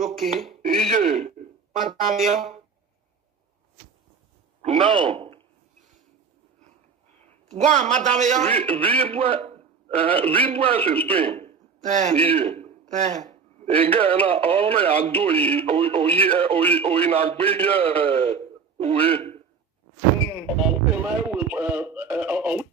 Okay. Ije. Madame. Now. Go on, Madame. Vibwa se Spain. Ije. Again, only I do oyi na gbe we.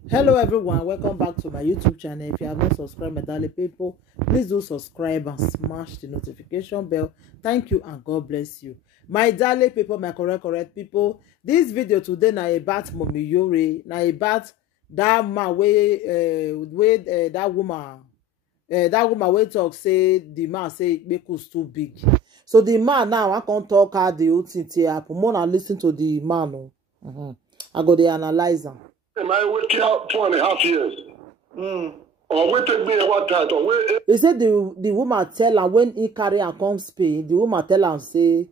Hello everyone, welcome back to my YouTube channel. If you have not subscribed, my darling people, please do subscribe and smash the notification bell. Thank you and God bless you. My darling people, my correct people, this video today na about Mommy Yore, na about that man wey that woman wey talk say the man say Ikpekus too big. So the man now I can't talk how the whole thing happen. More and listen to the man. I go dey analyze am. Am I waiting out 2.5 years? Or wait take me what time? Or wait. He said the woman tell am when he carry am come Spain, the woman tell am say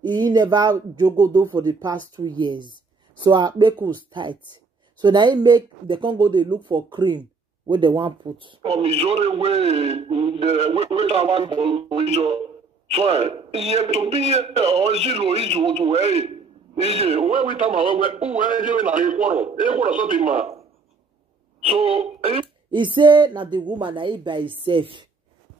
he never jogodo for the past 2 years. So Ikpekus tight. So now he make they can't go dey look for cream where they want put. Missouri way that one fine. Yet to be zero is what way. Where we talk about where you na equal something man. So he say na the woman na he by himself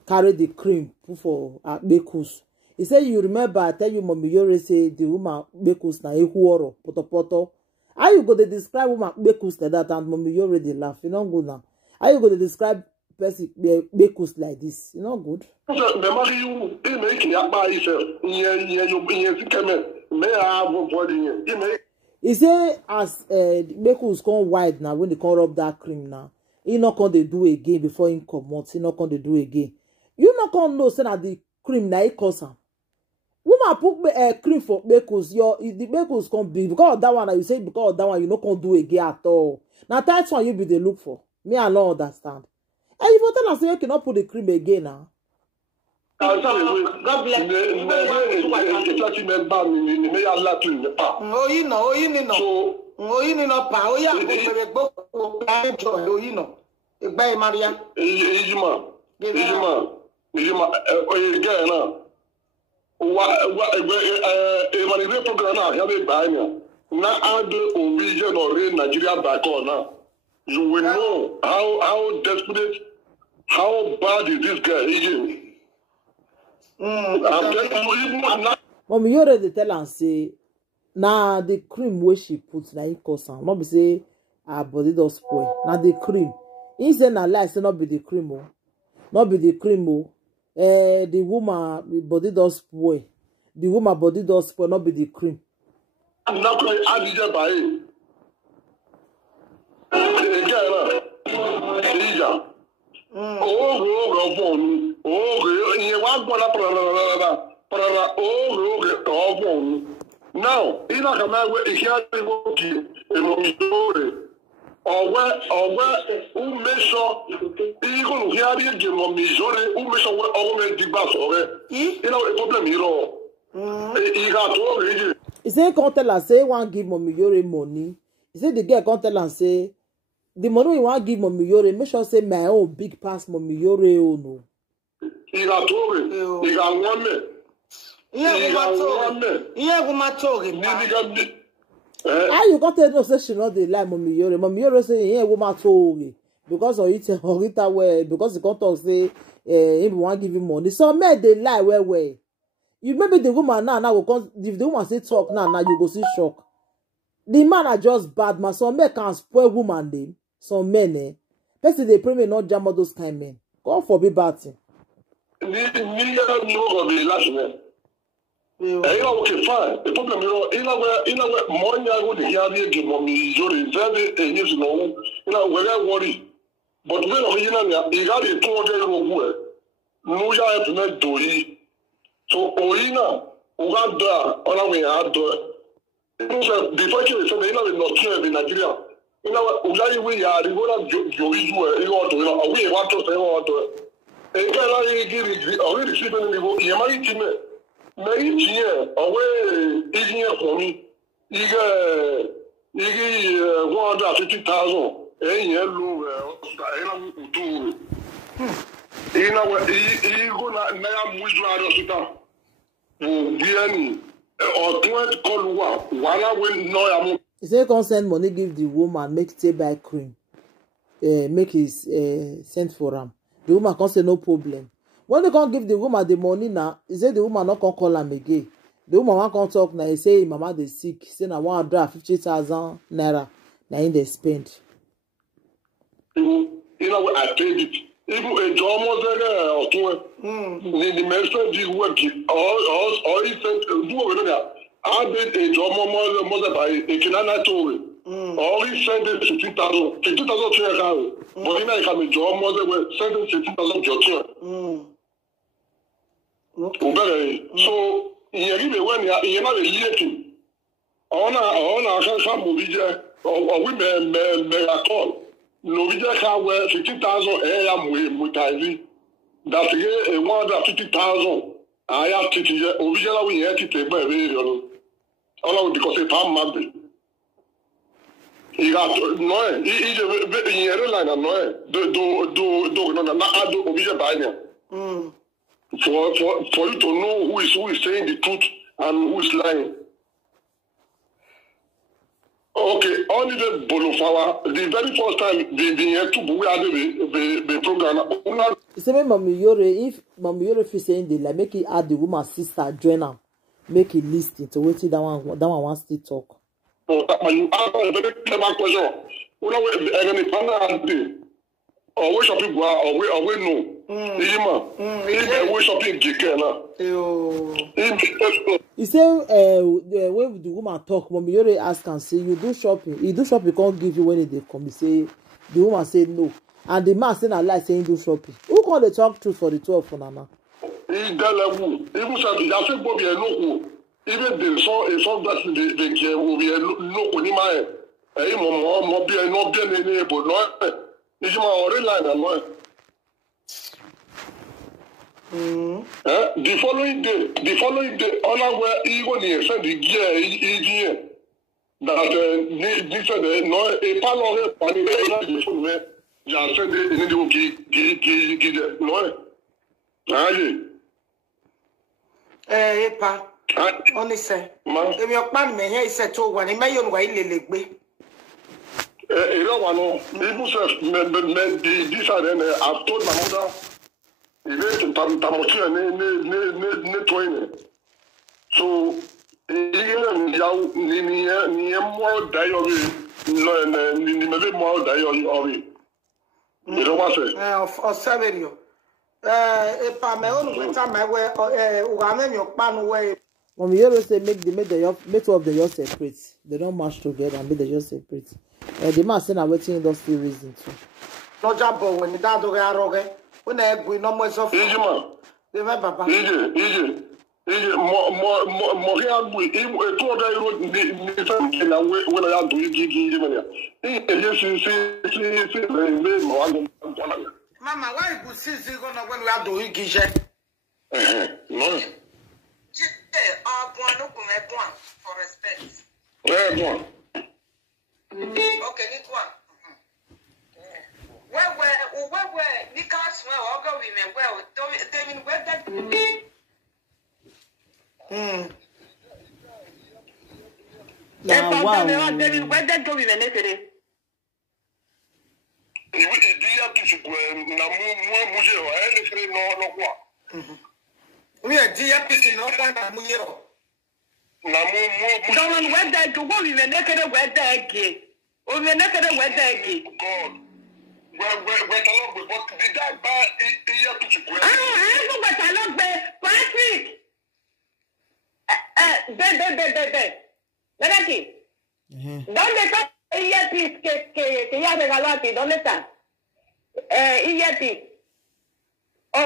carry the cream put for Ikpekus. He say you remember I tell you Mommy Yore say the woman Ikpekus na equal poto. How you go to describe woman Ikpekus like that and Mommy Yore dey laugh? You no good now. How you go to describe person Ikpekus like this? You no good. He say as Ikpekus come wide now when they come rub that cream now, he not come they do again before he come out. He not come they do again. You not come know say that the cream na he cause am. Woman put cream for Ikpekus, the Ikpekus come big because of that one. You say because of that one you not come do again at all. Now that's one you be the look for. Me I don't understand. And you tell us you cannot put the cream again now. God bless you. You will know how desperate, how bad is this guy? Mommy Yore dey tell am say na the cream wey she put na it cause am. No be say her body don spoil. Na the cream. He say na lie say no be the cream o. No be the cream o. The woman body don spoil. The woman body don spoil. No be the cream. I'm not going to add it by now, in a command where he had to go to or where who measure even here in Missouri, who measure where all men debate over. You know, a problem here. He got to he say can't tell her say one give Mommy Yore money. He say the girl can't tell her say the money we want give Mommy Yore, make sure say my own big pass Mommy Yore oh no. He got to he got one man. How you got to know say she not dey lie Mommy Yore? Mommy Yore say he woman told because of it well because he can't talk say he want give him money. So men they lie well. You maybe the woman now will come if the woman say talk now you go see shock. The man are just bad man. Some men can spoil woman them. Some men person they pray me not jam all those kind men. God forbid bad thing. Okay, fine. The problem is, more young would hear the game of me. You're very years long. We're worried. But when originally, he got a 200 year no, you have to make doy. So, Oina, Uganda, on our way out. The fact is, they are not here in Nigeria. You know, we are the one of Joey, you want to, we want to say, want to. And can I give it already sleeping in the Yamari team? Maybe here, away, is here for me. You got 150,000. And you know, he go na move Vieni or 20 call one will know. He say come send money give the woman make stay buy cream. Make his send for am. The woman come say no problem. When they come give the woman the money now, he say the woman not come call am again. The woman wan come talk now. He say mama dey sick. Say na 150,000 naira. Na him dey spend. You know I paid it. Even a job was there or two. The master did work. Or he said, do it. I did a job more by a Canada tour. Or he sent it 50,000 to but then I come a job more than 60,000 to so, when you're not a year, on a movie or women may call. Novija have 50,000 AM with Ivy. That's 150,000. I have to originally we had to take by all because it's a month. He got no, he's a airline and no, do Ovija by for you to know who is saying the truth and who is lying. Okay, only the Bolofawa, the very first time they had to the program. You say, Mama Yore, if Mama Yore is saying they like make it add the woman's sister join her, make it listen to wait till that one wants to talk. Oh, you have a very clever question. We know or where shopping go or we know. Where shopping You say when the woman talk, Mama Yore ask and say you do shopping. You do shopping, can't give you when they come. You say the woman say no. And the man say na lie saying do shopping. Who can they talk truth for the 12 for Nana? Even they saw a song that they will be no anymore. More be no be any but no. It's my already line and no. The following day, all I were even here said the gear that this no a parlor funny just said the no. Pa. Only say. If your man may hear said to one, he may own way legbe. You know one. People say this I've told my mother. Even tamotia ne toine. So ni more diary ni maybe more diary. You know what I say? Of Saverio. If I may own time my way or your pan way. When we always say make two of the yacht separate. They don't match together and make the yacht separate. The man saying I'm waiting industry reason too. No job when the dad okay. When I go no more so. Remember, Papa. Mama, why you see gonna when we are doing Gije? No. For respect. Where Okay, Nikwa. Where Nicholas well, go women well, don't where that. Wow. Where that go women yesterday? We are dear picking no one at Muyero. Someone went there to go women naked where that gay. Oh, we're naked where that gay. God. Where along with what did I buy here to go? I know what I love, Patrick. Benaki. Don't let us earpiece que ya regaló a ti. ¿Dónde está? Earpiece. O